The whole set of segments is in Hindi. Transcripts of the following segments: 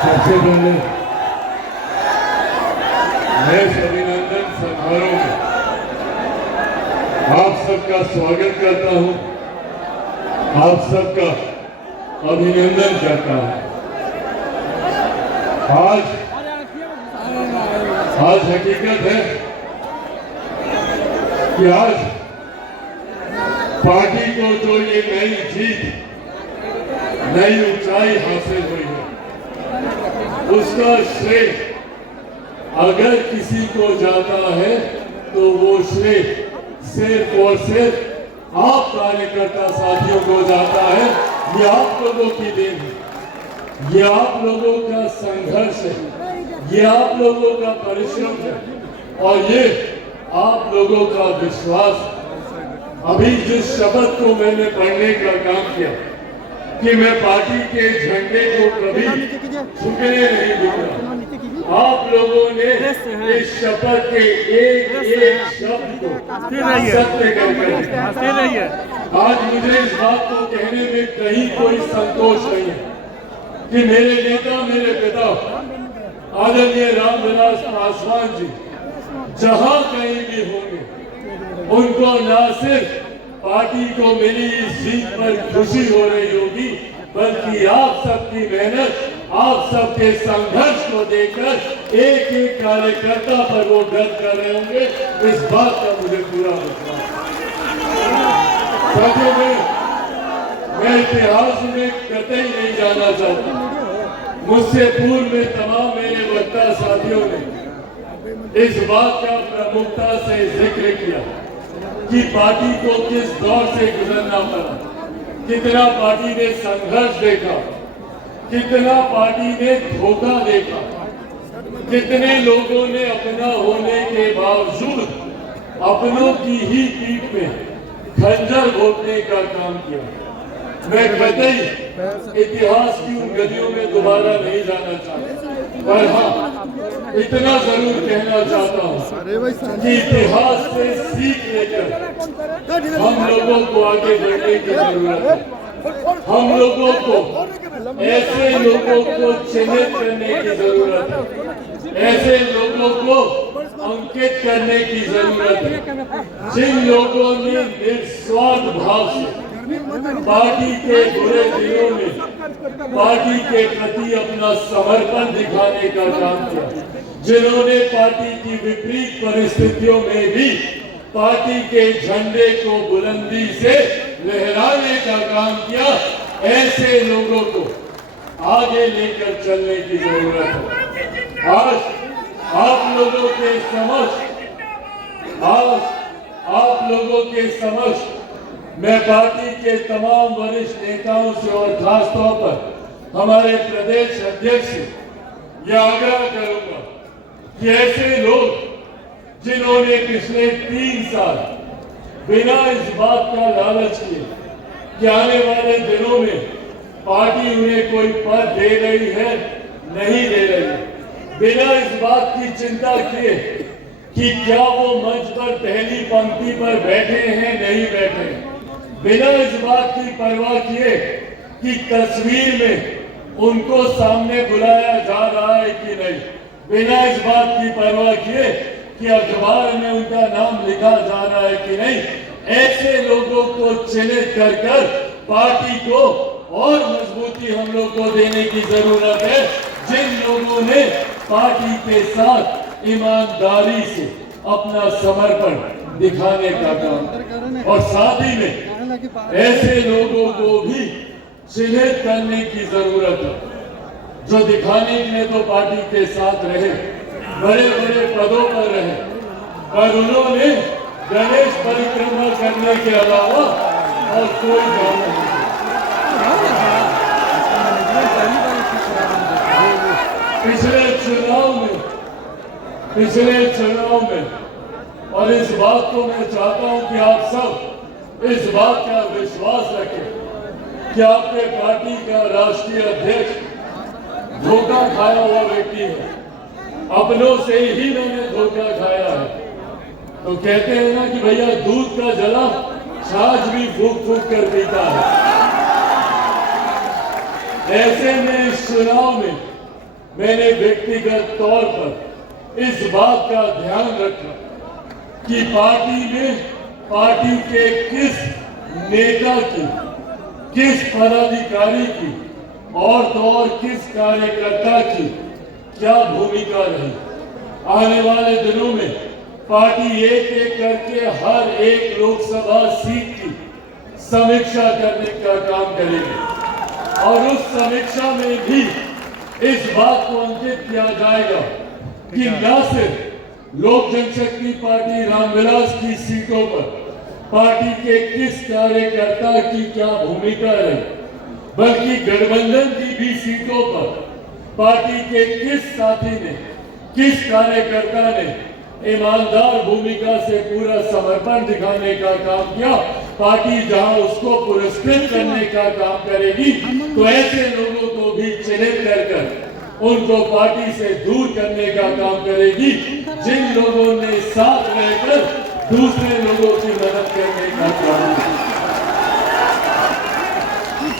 सबसे पहले मैं अभिनंदन समारोह में आप सबका स्वागत करता हूं, आप सबका अभिनंदन करता हूं। आज हकीकत है कि आज पार्टी को जो ये नई जीत, नई ऊंचाई हासिल हुई है, उसका श्रेय अगर किसी को जाता है तो वो श्रेय सिर्फ और सिर्फ आप कार्यकर्ता साथियों को जाता है। ये आप लोगों की देन है, ये आप लोगों का संघर्ष है, ये आप लोगों का परिश्रम है और ये आप लोगों का विश्वास है। अभी जिस शब्द को मैंने पढ़ने का काम किया कि मैं पार्टी के झंडे को कभी झुकने नहीं दूंगा, आप लोगों ने इस शपथ के एक एक शब्द को सत्य करके आज मुझे इस बात को कहने में कहीं कोई संतोष नहीं है कि मेरे नेता, मेरे पिता आदरणीय रामविलास पासवान जी जहां कहीं भी होंगे, उनको न सिर्फ पार्टी को मिली इस जीत पर खुशी हो रही होगी, बल्कि आप सबकी मेहनत, आप सबके संघर्ष को देखकर एक एक कार्यकर्ता पर वो गर्व कर रहे होंगे। इस बात का मुझे पूरा विश्वास है। साथियों, मैं इतिहास में कतई नहीं जाना चाहता। मुझसे पूर्व में तमाम मेरे वक्ता साथियों ने इस बात का प्रमुखता से जिक्र किया कि पार्टी को किस दौर से गुजरना पड़ा, कितना पार्टी ने संघर्ष देखा, कितना पार्टी ने धोखा देखा, कितने लोगों ने अपना होने के बावजूद अपनों की ही पीठ में खंजर घोंपने का काम किया। मैं कतई इतिहास की उन गलियों में दोबारा नहीं जाना चाहता, पर हाँ इतना जरूर कहना चाहता हूँ कि इतिहास से सीख लेकर हम लोगों को आगे बढ़ने की जरूरत है। हम लोगों को ऐसे लोगों को चिन्हित करने की जरूरत है, ऐसे लोगों को अंकित करने की जरूरत है जिन लोगों ने निस्वार्थ भाव से पार्टी के बुरे दिनों में पार्टी के प्रति अपना समर्पण दिखाने का काम किया, जिन्होंने पार्टी की विपरीत परिस्थितियों में भी पार्टी के झंडे को बुलंदी से लहराने का काम किया। ऐसे लोगों को आगे लेकर चलने की जरूरत है। आज आप लोगों के समक्ष मैं पार्टी के तमाम वरिष्ठ नेताओं से और खास तौर पर हमारे प्रदेश अध्यक्ष से यह आग्रह करूंगा कि ऐसे लोग जिन्होंने पिछले 3 साल बिना इस बात का लालच किए कि आने वाले दिनों में पार्टी उन्हें कोई पद दे रही है, नहीं दे रही है, बिना इस बात की चिंता किए कि क्या वो मंच पर पहली पंक्ति पर बैठे हैं, नहीं बैठे हैं, बिना इस बात की परवाह किए कि तस्वीर में उनको सामने बुलाया जा रहा है कि नहीं, बिना इस बात की परवाह किए कि अखबार में उनका नाम लिखा जा रहा है कि नहीं, ऐसे लोगों को चिन्हित कर पार्टी को और मजबूती हम लोग को देने की जरूरत है। जिन लोगों ने पार्टी के साथ ईमानदारी से अपना समर्पण दिखाने का काम, और साथ ही में ऐसे लोगों को भी चिन्हित करने की जरूरत है जो दिखाने में तो पार्टी के साथ रहे, बड़े बड़े पदों पर रहे, पर उन्होंने गणेश परिक्रमा करने के अलावा और कोई काम नहीं। पिछले चुनाव में और इस बात को मैं चाहता हूं कि आप सब इस बात का विश्वास रखें कि आपके पार्टी का राष्ट्रीय अध्यक्ष धोखा खाया हुआ व्यक्ति है, अपनों से ही मैंने धोखा खाया है। तो कहते हैं ना कि भैया दूध का जला छाछ भी फूक फूक कर पीता है। ऐसे में इस चुनाव में मैंने व्यक्तिगत तौर पर इस बात का ध्यान रखा कि पार्टी के किस नेता की, किस पदाधिकारी की और तो और किस कार्यकर्ता की क्या भूमिका रही। आने वाले दिनों में पार्टी एक एक करके हर एक लोकसभा सीट की समीक्षा करने का काम करेगी और उस समीक्षा में भी इस बात को अंकित किया जाएगा कि न सिर्फ लोक जनशक्ति पार्टी रामविलास की सीटों पर पार्टी के किस कार्यकर्ता की क्या भूमिका रही, बल्कि गठबंधन की भी सीटों पर पार्टी के किस साथी ने, किस कार्यकर्ता ने ईमानदार भूमिका से पूरा समर्पण दिखाने का काम किया। पार्टी जहां उसको पुरस्कृत करने का काम करेगी तो ऐसे लोगों को भी चिन्हित कर उनको पार्टी से दूर करने का काम करेगी जिन लोगों ने साथ रहकर दूसरे लोगों की मदद करने का काम किया।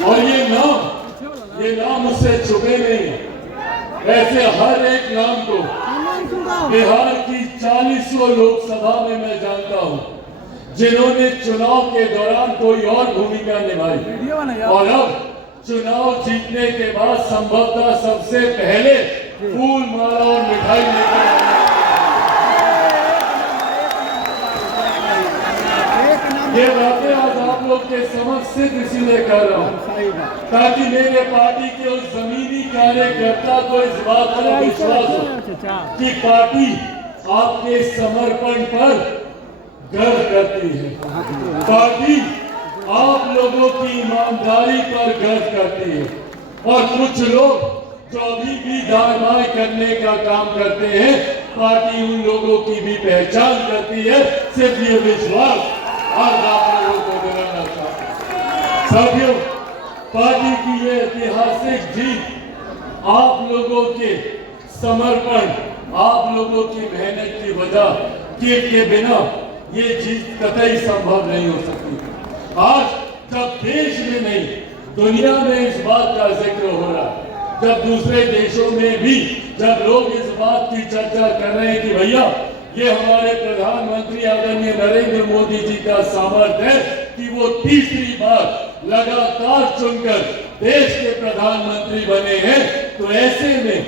और ये नाम उससे छुपे नहीं है। ऐसे हर एक नाम को बिहार की 40 लोकसभा में मैं जानता हूं जिन्होंने चुनाव के दौरान कोई और भूमिका निभाई और अब चुनाव जीतने के बाद संभवतः सबसे पहले फूल माला और मिठाई लेकर ये बातें आज आप लोग के समक्ष सिर्फ इसीलिए कर रहा हूँ ताकि मेरे पार्टी के उस जमीनी कार्यकर्ता को इस बात का विश्वास हो कि पार्टी आपके समर्पण पर गर्व करती है, पार्टी आप लोगों की ईमानदारी पर गर्व करती है। और कुछ लोग जो अभी भी दाएं करने का काम करते हैं, पार्टी उन लोगों की भी पहचान करती है। सिर्फ ये विश्वास आज आप लोगों को दिलाना चाहते हैं। साथियों, पार्टी की ये ऐतिहासिक जीत आप लोगों के समर्पण, आप लोगों की मेहनत की वजह के बिना ये जीत कतई संभव नहीं हो सकती। आज जब देश में नहीं दुनिया में इस बात का जिक्र हो रहा है, जब दूसरे देशों में भी जब लोग इस बात की चर्चा कर रहे हैं कि भैया ये हमारे प्रधानमंत्री आदरणीय नरेंद्र मोदी जी का सामर्थ्य है कि वो तीसरी बार लगातार चुनकर देश के प्रधानमंत्री बने हैं, तो ऐसे में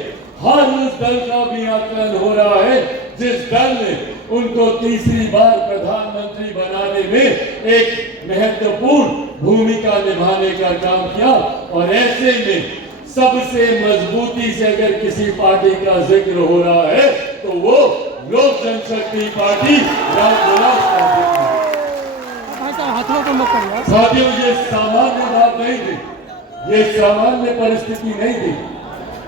हर उस दल का भी आकलन हो रहा है जिस दल ने उनको तीसरी बार प्रधानमंत्री बनाने में एक महत्वपूर्ण भूमिका निभाने का काम किया। और ऐसे में सबसे मजबूती से अगर किसी पार्टी का जिक्र हो रहा है तो वो लोक जनशक्ति पार्टी रामविलास पार्टी। साथियों, ये सामान्य बात नहीं थी, ये सामान्य परिस्थिति नहीं थी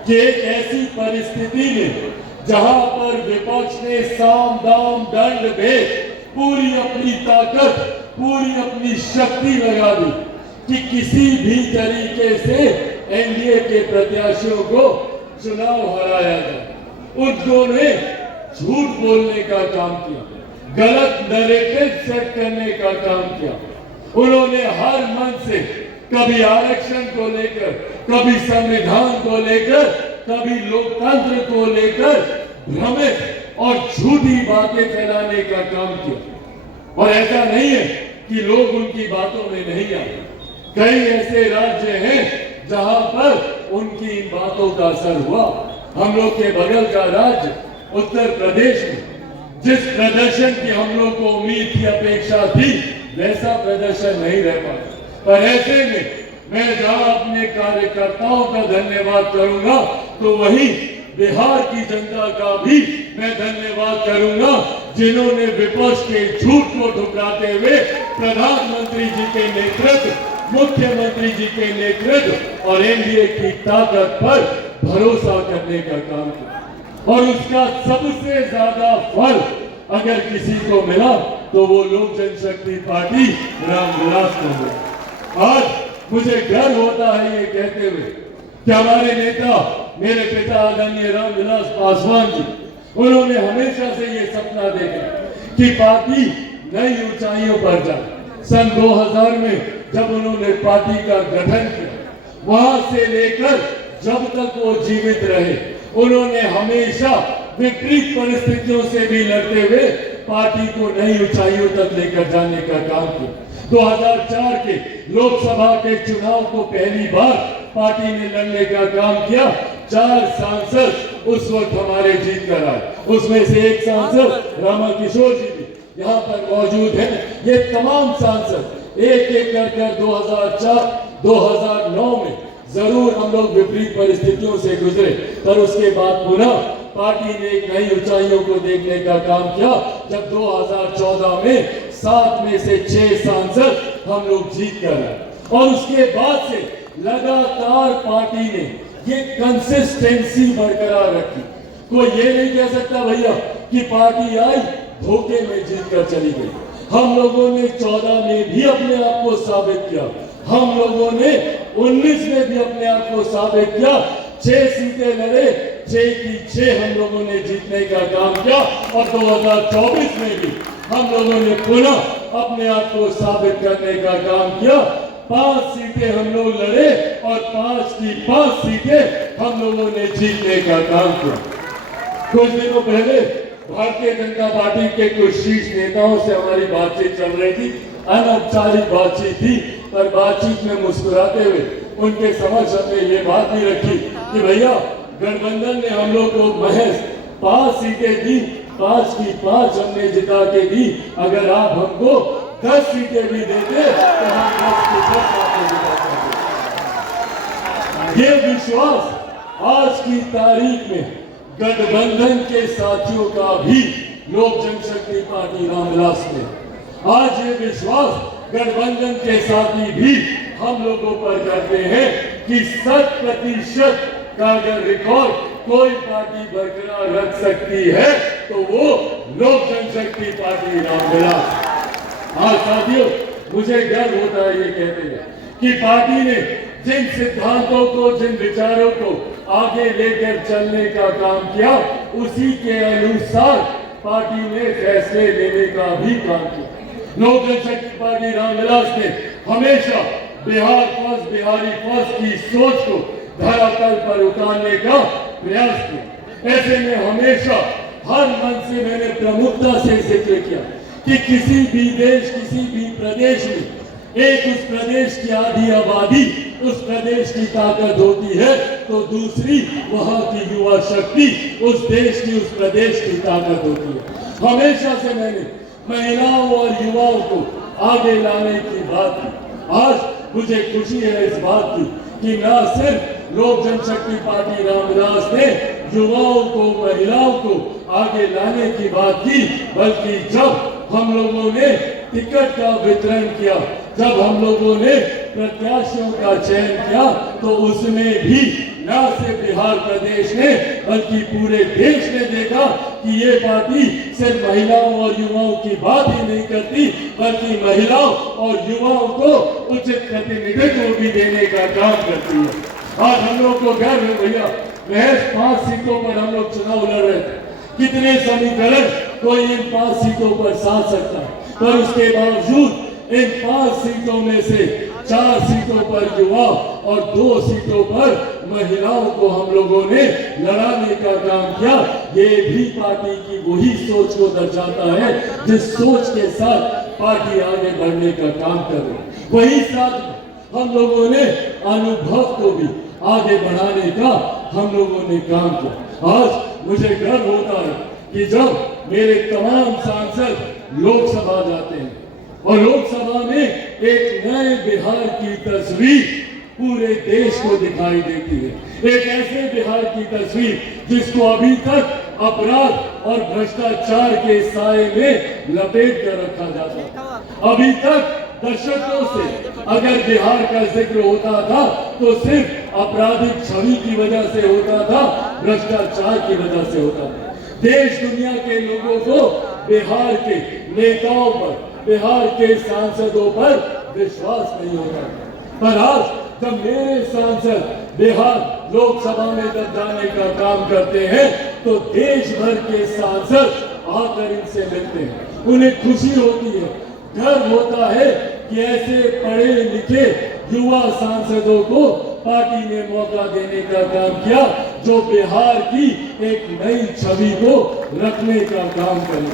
कि एक ऐसी परिस्थिति में जहां पर विपक्ष ने साम दाम दंड भेद पूरी अपनी ताकत, पूरी अपनी शक्ति लगा दी कि किसी भी तरीके से एनडीए के प्रत्याशियों को चुनाव हराया जाए। उन्होंने झूठ बोलने का काम किया, गलत नैरेटिव सेट करने का काम किया। उन्होंने हर मन से कभी आरक्षण को लेकर, कभी संविधान को लेकर, कभी लोकतंत्र को लेकर भ्रमित और झूठी बातें फैलाने का काम किया। और ऐसा नहीं है कि लोग उनकी बातों में नहीं आए। कई ऐसे राज्य हैं जहां पर उनकी इन बातों का असर हुआ। हम लोग के बगल का राज्य उत्तर प्रदेश में जिस प्रदर्शन की हम लोग को उम्मीद थी, अपेक्षा थी, वैसा प्रदर्शन नहीं रह पाया। पर ऐसे में मैं जहां अपने कार्यकर्ताओं का धन्यवाद करूंगा तो वहीं बिहार की जनता का भी मैं धन्यवाद करूंगा जिन्होंने विपक्ष के झूठ को ठुकराते हुए प्रधानमंत्री जी के नेतृत्व, मुख्यमंत्री जी के नेतृत्व और एनडीए की ताकत पर भरोसा करने का काम किया। और उसका सबसे ज्यादा फल अगर किसी को मिला तो वो लोक जनशक्ति पार्टी रामविलास को मिला। आज मुझे गर्व होता है ये कहते हुए कि हमारे नेता, मेरे पिता आदरणीय रामविलास पासवान जी, उन्होंने हमेशा से ये सपना देखा कि पार्टी नई ऊंचाइयों पर जाए। सन 2000 में जब उन्होंने पार्टी का गठन किया, वहां से लेकर जब तक वो जीवित रहे, उन्होंने हमेशा विपरीत परिस्थितियों से भी लड़ते हुए पार्टी को नई ऊंचाइयों तक लेकर जाने का काम किया। 2004 के लोकसभा के चुनाव को पहली बार पार्टी ने लड़ने का काम किया। 4 सांसद उस वक्त हमारे जीत कर आए, उसमें से एक सांसद रामा किशोर जी भी यहाँ पर मौजूद है। ये तमाम सांसद एक एक कर 2004 2009 में जरूर हम लोग विपरीत परिस्थितियों से गुजरे, पर उसके बाद पुनः पार्टी ने एक नई ऊंचाइयों को देखने का काम किया, जब 2014 में 7 में से 6 सांसद हम लोग जीत कर आए। और उसके बाद से लगातार पार्टी ने ये कंसिस्टेंसी बरकरार रखी। कोई ये नहीं कह सकता भैया कि पार्टी आई धोखे में जीत कर चली गई। हम लोगों ने 14 में भी अपने आप को साबित किया, हम लोगों ने 19 में भी अपने आप को साबित किया। 6 सीटें लड़े, 6 की 6 हम लोगों ने जीतने का काम किया। और 2024 में भी हम लोगों ने पुनः अपने आप को साबित करने का काम किया। 5 सीटें हम लोग लड़े और 5 की 5 सीटें हम लोगों ने जीतने का काम किया। कुछ दिनों पहले भारतीय जनता पार्टी के कुछ शीर्ष नेताओं से हमारी बातचीत चल रही थी, अनौपचारिक बातचीत थी, पर बातचीत में मुस्कुराते हुए उनके समक्ष हमने ये बात भी रखी कि भैया गठबंधन ने हम लोग को महज 5 सीटें दी, 5 की 5 हमने जिता के दी। अगर आप हमको 10 सीटें भी देते तो हम 10 की 10 आपको जिता देते। ये विश्वास आज की तारीख में गठबंधन के साथियों का भी लोक जनशक्ति पार्टी रामविलास में आज ये विश्वास गठबंधन के साथी भी हम लोगों पर करते हैं कि 100% का अगर रिकॉर्ड कोई पार्टी बरकरार रख सकती है तो वो लोक जनशक्ति पार्टी रामविलास। आज साथियों मुझे गर्व होता है ये कहते हैं कि पार्टी ने जिन सिद्धांतों को, जिन विचारों को आगे लेकर चलने का काम किया, उसी के अनुसार पार्टी ने फैसले लेने का भी काम किया। लोक जनशक्ति पार्टी रामविलास ने हमेशा बिहार फर्स्ट, बिहारी फर्स्ट की सोच को धरातल पर उतारने का प्रयास किया। ऐसे में हमेशा हर मंच से मैंने प्रमुखता से जिक्र किया कि किसी भी देश, किसी भी प्रदेश में एक उस प्रदेश की आधी आबादी उस प्रदेश की ताकत होती है, तो दूसरी वहां की युवा शक्ति उस देश की, उस प्रदेश की ताकत होती है। हमेशा से मैंने महिलाओं और युवाओं को आगे लाने की बात की। आज मुझे खुशी है इस बात की कि न सिर्फ लोक जनशक्ति पार्टी रामविलास ने युवाओं को, महिलाओं को आगे लाने की बात की, बल्कि जब हम लोगों ने टिकट का वितरण किया, जब हम लोगों ने प्रत्याशियों का चयन किया, तो उसमें भी न सिर्फ बिहार प्रदेश ने बल्कि पूरे देश ने देखा कि ये पार्टी सिर्फ महिलाओं और युवाओं की बात ही नहीं करती, बल्कि महिलाओं और युवाओं को उचित प्रतिनिधित्व भी देने का काम करती है। आज हम लोग को गर्व है भैया, महज 5 सीटों पर हम लोग चुनाव लड़ रहे थे। कितने समीकरण कोई इन 5 सीटों पर साध सकता है, पर उसके बावजूद इन 5 सीटों में से 4 सीटों पर युवा और 2 सीटों पर महिलाओं को हम लोगों ने लड़ाने का काम किया। ये भी पार्टी की वही सोच को दर्शाता है जिस सोच के साथ पार्टी आगे बढ़ने का काम कर रही है। वही साथ हम लोगों ने अनुभव को भी आगे बढ़ाने का हम लोगों ने काम किया। आज मुझे गर्व होता है कि जब मेरे तमाम सांसद लोकसभा जाते हैं और लोकसभा में एक नए बिहार की तस्वीर पूरे देश को दिखाई देती है। एक ऐसे बिहार की तस्वीर जिसको अभी तक अपराध और भ्रष्टाचार के साए में लपेट कर रखा जाता था। अभी तक दशकों से अगर बिहार का जिक्र होता था तो सिर्फ आपराधिक छवि की वजह से होता था, भ्रष्टाचार की वजह से होता था। देश दुनिया के लोगों को बिहार के नेताओं पर, बिहार के सांसदों पर विश्वास नहीं होता। पर आज जब मेरे सांसद बिहार लोकसभा में जब जाने का काम करते हैं तो देश भर के सांसद आकर इनसे मिलते हैं, उन्हें खुशी होती है, गर्व होता है कि ऐसे पढ़े लिखे युवा सांसदों को पार्टी ने मौका देने का काम किया, जो बिहार की एक नई छवि को रखने का काम करे।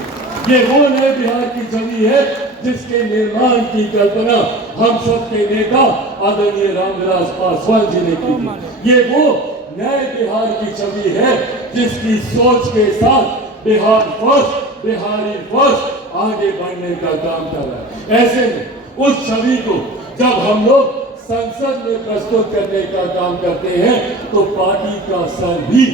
ये वो नए बिहार की छवि है जिसके निर्माण की कल्पना हम सबके नेता आदरणीय रामविलास पासवान जी ने की थी। ये वो नए बिहार की छवि है जिसकी सोच के साथ बिहार फर्स्ट, बिहारी फर्स्ट आगे बढ़ने का काम कर रहा है। ऐसे में उस छवि को जब हम लोग संसद में प्रस्तुत करने का काम करते हैं तो पार्टी का सर भी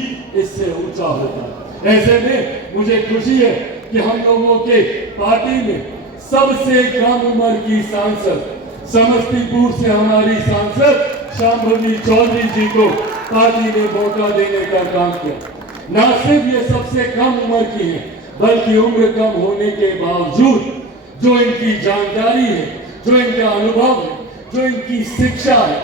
इससे ऊंचा होता है। ऐसे में मुझे खुशी है कि हम लोगों के पार्टी में सबसे कम उम्र की सांसद, समस्तीपुर से हमारी सांसद शांभवी चौधरी जी को पार्टी ने मौका देने का काम किया। न सिर्फ ये सबसे कम उम्र की है, बल्कि उम्र कम होने के बावजूद जो इनकी जानकारी है, जो इनका अनुभव है, जो इनकी शिक्षा है,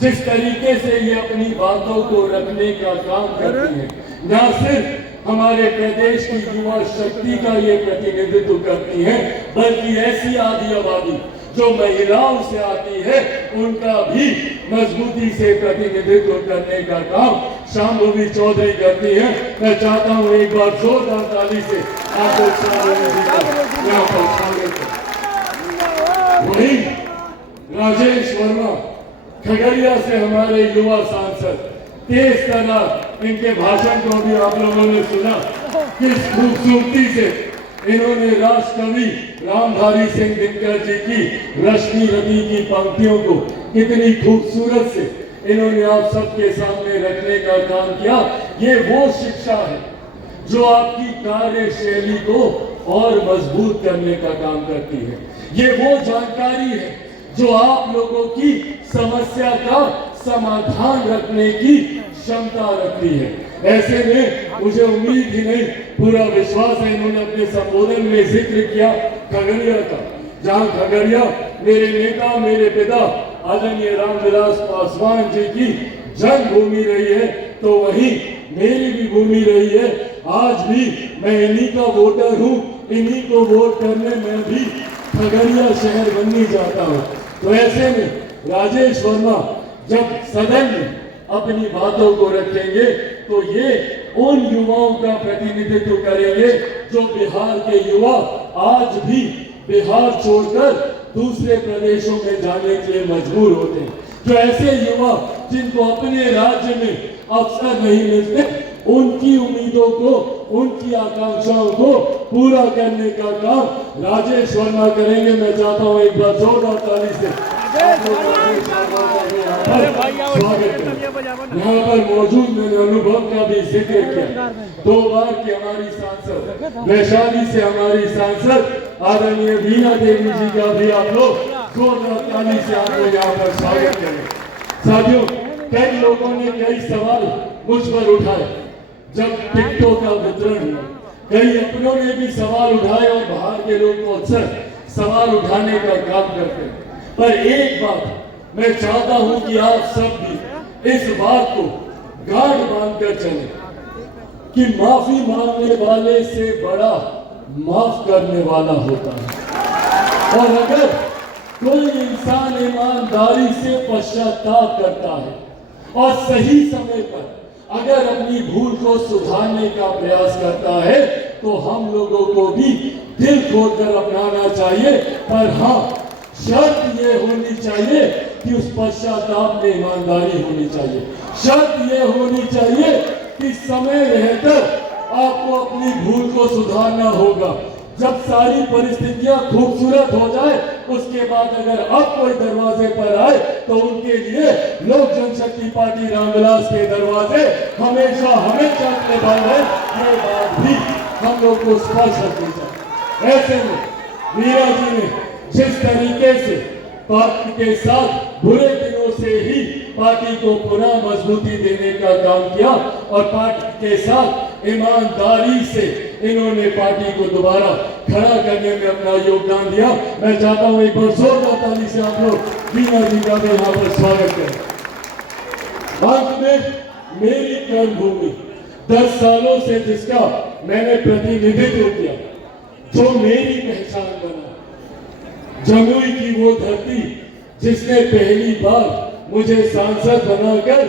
जिस तरीके से ये अपनी बातों को रखने का काम करती है, न सिर्फ हमारे प्रदेश की युवा शक्ति का ये प्रतिनिधित्व करती है, बल्कि ऐसी आदि आबादी जो महिलाओं से आती है उनका भी मजबूती से प्रतिनिधित्व करने का काम शांभवी चौधरी करती है। मैं चाहता हूं एक बार जोरदार ताली से आपको शांभवी जी का यहाँ पर स्वागत करें। वही राजेश वर्मा खगड़िया से हमारे युवा सांसद, तेज तर्रार, इनके भाषण को भी आप लोगों ने सुना, किस खूबसूरती से इन्होंने राष्ट्र कवि रामधारी सिंह दिनकर जी की रश्मि रवि की पंक्तियों को कितनी खूबसूरत से इन्होंने आप सबके सामने रखने का काम किया। ये वो शिक्षा है जो आपकी कार्यशैली को और मजबूत करने का काम करती है। ये वो जानकारी है जो आप लोगों की समस्या का समाधान रखने की क्षमता रखती है। ऐसे में मुझे उम्मीद ही नहीं, पूरा विश्वास है, इन्होंने अपने संबोधन में जिक्र किया खगड़िया का, जहां खगड़िया मेरे नेता, मेरे पिता आदरणीय रामविलास पासवान जी की जन्मभूमि रही है, तो वहीं मेरी भी भूमि रही है। आज भी मैं इन्हीं का वोटर हूँ, इन्हीं को वोट करने में भी खगड़िया शहर बननी चाहता हूँ। तो ऐसे में राजेश वर्मा जब सदन में अपनी बातों को रखेंगे तो ये उन युवाओं का प्रतिनिधित्व करेंगे जो बिहार के युवा आज भी बिहार छोड़कर दूसरे प्रदेशों में जाने के लिए मजबूर होते हैं। जो ऐसे युवा जिनको अपने राज्य में अवसर नहीं मिलते, उनकी उम्मीदों को, उनकी आकांक्षाओं को पूरा करने का काम राजेश वर्मा करेंगे। मैं चाहता हूँ एक बार जोरदार ताली से यहाँ पर मौजूद मैंने अनुभव का भी जिक्र किया। 2 बार की हमारी सांसद, वैशाली से हमारी सांसद आदरणीय वीणा देवी जी का भी आप लोग जोरदार ताली से आप लोग यहाँ पर स्वागत करें। साथियों, कई लोगों ने कई सवाल मुझ पर उठाए जब टिकटों का वितरण हुआ। कई अपनों ने भी सवाल उठाए और बाहर के लोग तो अक्सर सवाल उठाने का काम करते हैं। पर एक बात मैं चाहता हूं कि आप सब भी इस बात को गांठ बांधकर चलें कि माफी मांगने वाले से बड़ा माफ करने वाला होता है। और अगर कोई इंसान ईमानदारी से पश्चाताप करता है और सही समय पर अगर अपनी भूल को सुधारने का प्रयास करता है तो हम लोगों को भी दिल खोलकर अपनाना चाहिए। पर हाँ, शर्त ये होनी चाहिए कि उस पश्चाताप में ईमानदारी होनी चाहिए। शर्त ये होनी चाहिए कि समय रहकर आपको अपनी भूल को सुधारना होगा। जब सारी परिस्थितियां खूबसूरत हो जाए उसके बाद अगर अब कोई दरवाजे पर आए तो उनके लिए लोक जनशक्ति पार्टी रामविलास के दरवाजे हमेशा हमेशा अपने बंद है। ये बात भी हम लोग को स्पष्ट रखनी चाहिए। ऐसे में वीरा जी ने जिस तरीके से पार्टी के साथ बुरे दिनों से ही पार्टी को पुनः मजबूती देने का काम किया और पार्टी के साथ ईमानदारी से इन्होंने पार्टी को दोबारा खड़ा करने में अपना योगदान दिया। मैं चाहता हूं एक बार जोरदार ताली से आप लोग वीणा जी का भी यहाँ पर स्वागत करें। अंत में मेरी कर्मभूमि 10 सालों से जिसका मैंने प्रतिनिधित्व किया, जो मेरी पहचान बना, जमुई की वो धरती जिसने पहली बार मुझे सांसद बनाकर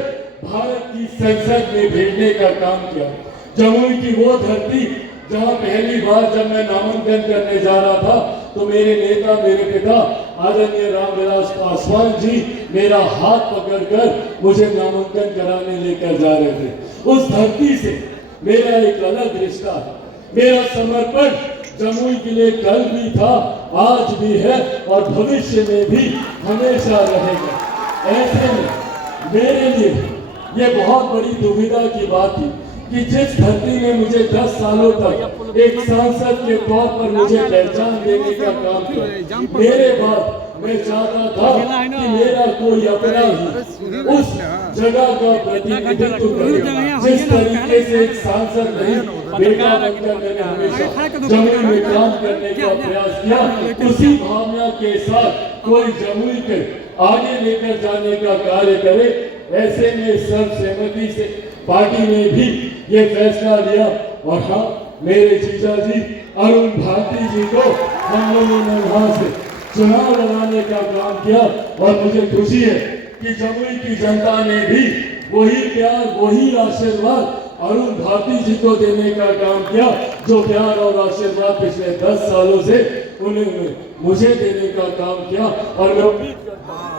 भारत की संसद में भेजने का काम किया। जमुई की वो धरती जहां पहली बार जब मैं नामांकन करने जा रहा था तो मेरे नेता, मेरे पिता आदरणीय रामविलास पासवान जी मेरा हाथ पकड़कर मुझे नामांकन कराने लेकर जा रहे थे। उस धरती से मेरा एक अलग रिश्ता है। मेरा समर्पण जमुई के लिए कल भी था, आज भी है और भविष्य में भी हमेशा रहेगा। ऐसे में मेरे लिए ये बहुत बड़ी दुविधा की बात थी कि जिस धरती ने मुझे 10 सालों तक एक सांसद के तौर पर मुझे पहचान देने का काम किया, मेरे बाद मैं चाहता था कि मेरा कोई अपना ही उस जगह का प्रतिनिधित्व करे। जिस तरीके से एक सांसद नहीं बेटा बनकर मैंने हमेशा जमुई में काम करने का प्रयास किया, उसी भावना के साथ कोई जमुई के आगे लेकर जाने का कार्य करे। ऐसे में सर्वसहमति से पार्टी ने भी ये फैसला लिया और हाँ, मेरे जीजा जी अरुण भारती जी को हम लोगों ने वहां से चुनाव लड़ाने का काम किया और मुझे खुशी है कि जमुई की जनता ने भी वही प्यार, वही आशीर्वाद अरुण भारती जी को देने का काम किया जो प्यार और आशीर्वाद पिछले 10 सालों से उन्होंने मुझे देने का काम किया। और मैं उम्मीद करता हूं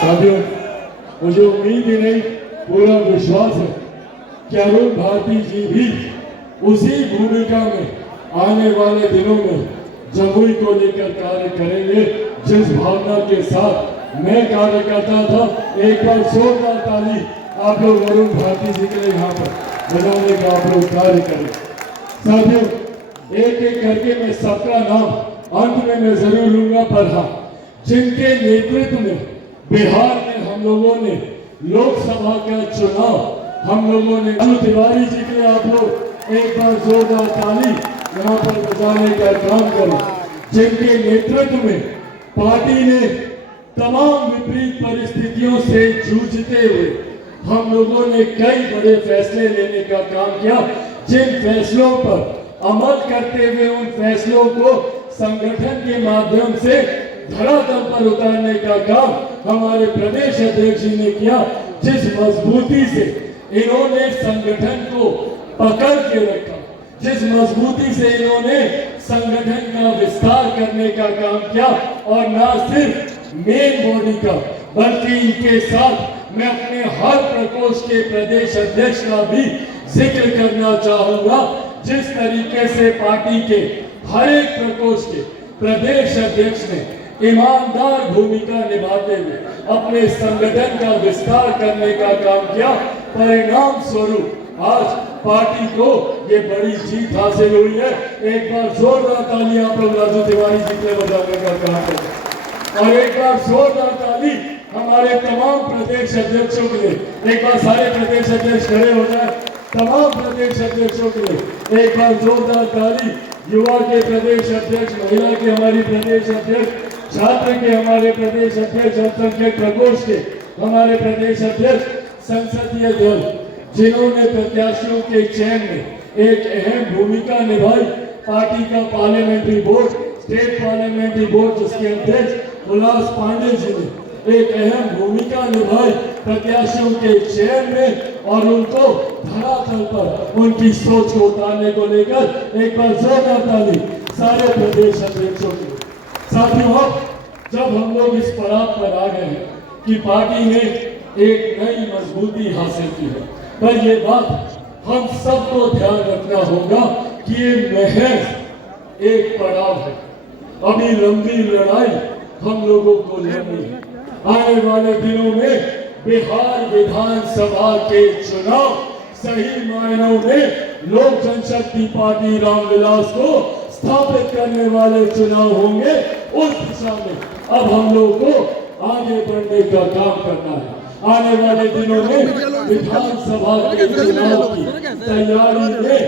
साथियों, मुझे उम्मीद ही नहीं, पूरा विश्वास है कि अरुण भारती जी भी उसी भूमिका में आने वाले दिनों में जमुई को लेकर कार्य करेंगे जिस भावना के साथ मैं कार्य करता था। एक बार जोरदार ताली आप लोग अरुण भारती जी के लिए यहाँ पर बजाने का आप लोग कार्य करें। साथियों, एक एक करके मैं सबका नाम अंत में मैं जरूर लूंगा, पर हाँ, जिनके नेतृत्व में बिहार में हम लोगों ने लोकसभा का चुनाव हम लोगों ने तिवारी जी के आप लोग एक बार जोरदार ताली यहाँ पर बजाने का काम करें, जिनके नेतृत्व में पार्टी ने तमाम विपरीत परिस्थितियों से जूझते हुए हम लोगों ने कई बड़े फैसले लेने का काम किया। जिन फैसलों पर अमल करते हुए उन फैसलों को संगठन के माध्यम से धरातल पर उतारने का काम हमारे प्रदेश अध्यक्ष जी ने किया। जिस मजबूती से इन्होंने संगठन को पकड़ के रखा, जिस मजबूती से इन्होंने संगठन का विस्तार करने का काम किया, और न सिर्फ मेन बॉडी का बल्कि इनके साथ मैं अपने हर प्रकोष्ठ के प्रदेश अध्यक्ष का भी जिक्र करना चाहूंगा। जिस तरीके से पार्टी के हर एक प्रकोष्ठ के प्रदेश अध्यक्ष ने ईमानदार भूमिका निभाते हुए अपने संगठन का विस्तार करने का काम किया, परिणाम स्वरूप आज पार्टी को ये बड़ी जीत हासिल हुई है। एक बार जोरदार ताली आप लोग राजू तिवारी जी के बजाने का काम करें और एक बार जोरदार ताली हमारे तमाम प्रदेश अध्यक्षों के लिए। एक बार सारे प्रदेश अध्यक्ष खड़े हो जाए, तमाम प्रदेश अध्यक्षों के लिए एक बार जोरदार ताली। युवा के प्रदेश अध्यक्ष, महिला के हमारी प्रदेश अध्यक्ष, छात्र के हमारे प्रदेश अध्यक्ष, अल्पसंख्यक प्रकोष्ठ के हमारे प्रदेश अध्यक्ष, संसदीय दल जिन्होंने प्रत्याशियों के चयन में एक अहम भूमिका निभाई। पार्टी का parliamentary board, state parliamentary board जिसके अध्यक्ष उल्लास पांडे जी ने एक अहम भूमिका निभाई प्रत्याशियों के चयन में और उनको धरातल पर उनकी सोच को उतारने को लेकर एक बार जोरदार ताली सारे प्रदेश अध्यक्षों के। साथियों, जब हम लोग इस पड़ाव पर आ गए हैं कि पार्टी ने एक नई मजबूती हासिल की है। पर ये बात हम सबको ध्यान रखना होगा कि ये महज एक पड़ाव है। अभी लंबी लड़ाई हम लोगों को लड़नी है। आने वाले दिनों में बिहार विधानसभा के चुनाव सही मायनों में लोक जनशक्ति पार्टी रामविलास को स्थापित करने वाले चुनाव होंगे। उस दिशा में अब हम लोग को आगे बढ़ने का काम करना है। आने वाले दिनों में विधानसभा के चुनाव की तैयारी में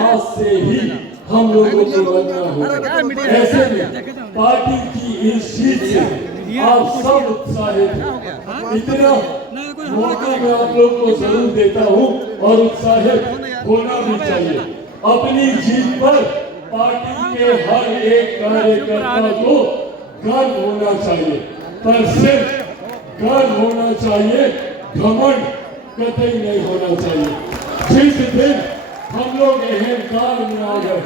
आज से ही हम लोगों को लगना होगा। ऐसे में पार्टी की इस जीत से आप सब उत्साहित हैं। इतना मौका मैं आप लोग को जरूर देता हूँ और उत्साहित होना भी चाहिए। अपनी जीत पर पार्टी के हर एक कार्यकर्ता को गर्व होना चाहिए, पर सिर्फ गर्व होना चाहिए, घमंड कतई नहीं होना चाहिए। जिस दिन हम लोग अहंकार में आ गए,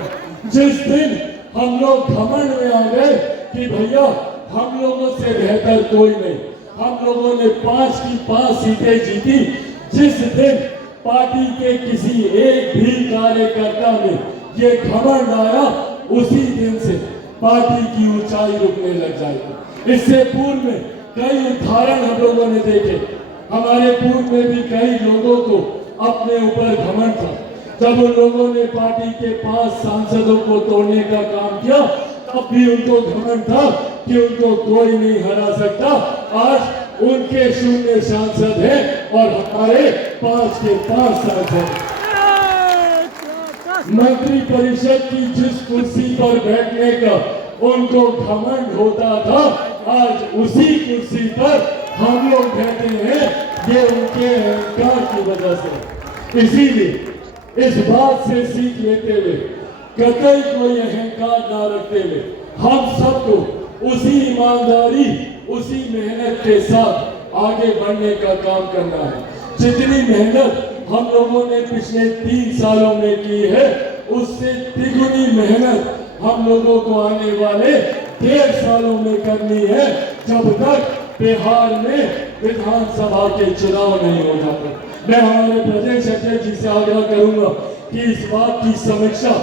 जिस दिन हम लोग घमंड में आ गए कि भैया हम लोगों से बेहतर कोई नहीं, हम लोगों ने 5 की 5 सीटें जीती, जिस दिन पार्टी के किसी एक भी कार्यकर्ता में ये घमंड आया, उसी दिन से पार्टी की ऊंचाई रुकने लग जाएगी। इससे पूर्व में कई उदाहरण हम लोगों ने देखे। हमारे पूर्व में भी कई लोगों को अपने ऊपर घमंड था। जब उन लोगों ने पार्टी के 5 सांसदों को तोड़ने का काम किया, तब भी उनको घमंड था कि उनको कोई नहीं हरा सकता। आज उनके 0 सांसद हैं और हमारे 5 के 5 सांसद। मंत्री परिषद की जिस कुर्सी पर बैठने का उनको घमंड होता था, आज उसी कुर्सी पर हम लोग बैठे हैं, ये उनके अहंकार की वजह से। इसीलिए इस बात से सीख लेते हुए, कतई कोई अहंकार ना रखते हुए, हम सबको उसी ईमानदारी, उसी मेहनत के साथ आगे बढ़ने का काम करना है। जितनी मेहनत हम लोगों ने पिछले 3 सालों में की है, उससे तिगुनी मेहनत हम लोगों को आने वाले 1.5 सालों में करनी है, जब तक बिहार में विधानसभा के चुनाव नहीं हो जाते। मैं हमारे प्रदेश अध्यक्ष जी से आग्रह करूंगा कि इस बात की समीक्षा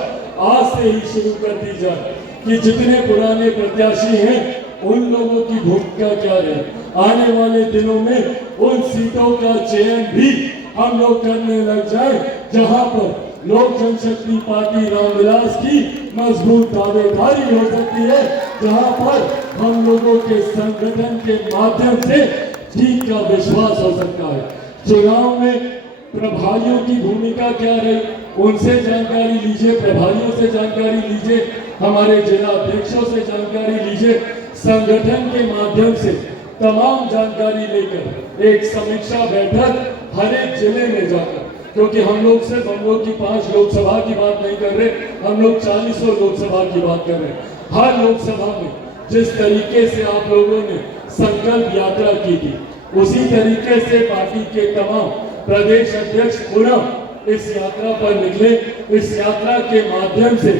आज से ही शुरू कर दी जाए कि जितने पुराने प्रत्याशी हैं, उन लोगों की भूमिका क्या है। आने वाले दिनों में उन सीटों का चयन भी हम लोग करने लग जाए जहां पर लोक जनशक्ति पार्टी रामविलास की मजबूत दावेदारी हो सकती है, जहां पर हम लोगों के संगठन के माध्यम से जीत का विश्वास हो सकता है। चुनाव में प्रभारियों की भूमिका क्या रही, उनसे जानकारी लीजिए, प्रभारियों से जानकारी लीजिए, हमारे जिला अध्यक्षों से जानकारी लीजिए। संगठन के माध्यम से तमाम जानकारी लेकर एक समीक्षा बैठक हर एक जिले में जाकर, क्योंकि हम लोग सिर्फ हम लोग की 5 लोकसभा की बात नहीं कर रहे, हम लोग 40 लोकसभा की बात कर रहे हैं। हर लोकसभा में जिस तरीके से आप लोगों ने संकल्प यात्रा की थी, उसी तरीके से पार्टी के तमाम प्रदेश अध्यक्ष पुनः इस यात्रा पर निकले। इस यात्रा के माध्यम से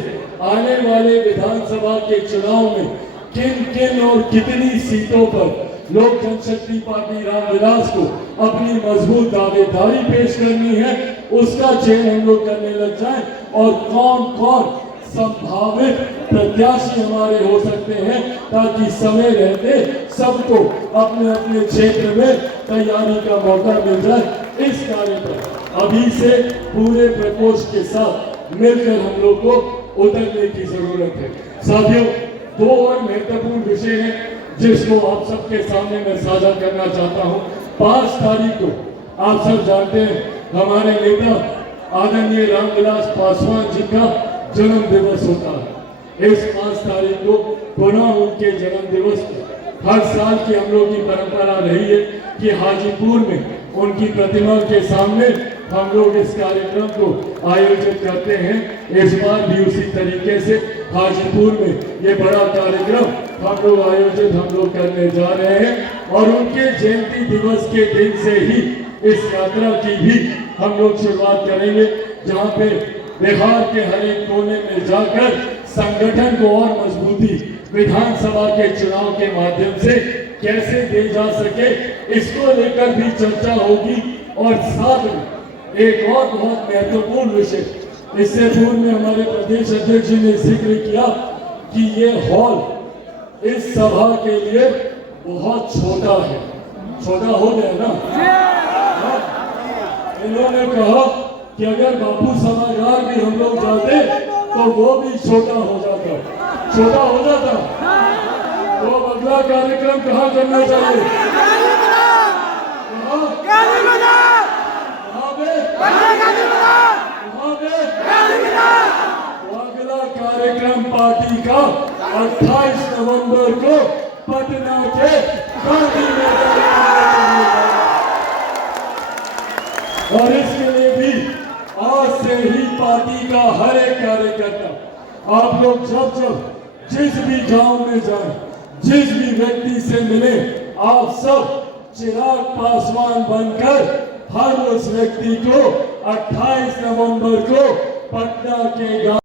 आने वाले विधानसभा के चुनाव में किन किन और कितनी सीटों पर लोक जनशक्ति पार्टी रामविलास को अपनी मजबूत दावेदारी पेश करनी है, उसका चयन हम लोग करने लग जाएं और कौन कौन संभावित प्रत्याशी हमारे हो सकते हैं, ताकि समय रहते सबको अपने अपने क्षेत्र में तैयारी का मौका मिल जाए। इस कार्य पर अभी से पूरे प्रकोष्ठ के साथ मिलकर हम लोग को उतरने की जरूरत है। साथियों, 2 और महत्वपूर्ण विषय हैं जिसको आप सबके सामने मैं साझा करना चाहता हूं। 5 तारीख को आप सब जानते हैं, हमारे नेता आदरणीय रामविलास पासवान जी का जन्म दिवस होता है। इस 5 तारीख को पुनः उनके जन्म दिवस को हर साल की हम लोग की परंपरा रही है कि हाजीपुर में उनकी प्रतिमा के सामने हम लोग इस कार्यक्रम को आयोजित करते हैं। इस बार भी उसी तरीके से हाजीपुर में ये बड़ा कार्यक्रम हम लोग आयोजित करने जा रहे हैं और उनके जयंती दिवस के दिन से ही इस यात्रा की भी हम लोग शुरुआत करेंगे, जहां पे बिहार के हर एक कोने में जाकर संगठन को और मजबूती विधानसभा के चुनाव के माध्यम से कैसे दे जा सके, इसको लेकर भी चर्चा होगी। और साथ में एक और बहुत महत्वपूर्ण विषय, इससे पूर्व में हमारे प्रदेश अध्यक्ष जी ने जिक्र किया कि ये हॉल इस सभा के लिए बहुत छोटा है। छोटा हो गया ना? इन्होंने कहा कि अगर बापू सभागार भी हम लोग जाते तो वो भी छोटा हो जाता। छोटा हो जाता तो अगला कार्यक्रम कहाँ करना चाहिए? अगला कार्यक्रम पार्टी का 28 नवंबर को पटना के गांधी मैदान में, और इसके लिए भी आज से ही पार्टी का हर एक कार्यकर्ता, आप लोग जब जिस भी गांव में जाएं, जिस भी व्यक्ति से मिले, आप सब चिराग पासवान बनकर हर उस व्यक्ति को 28 नवंबर को पटना के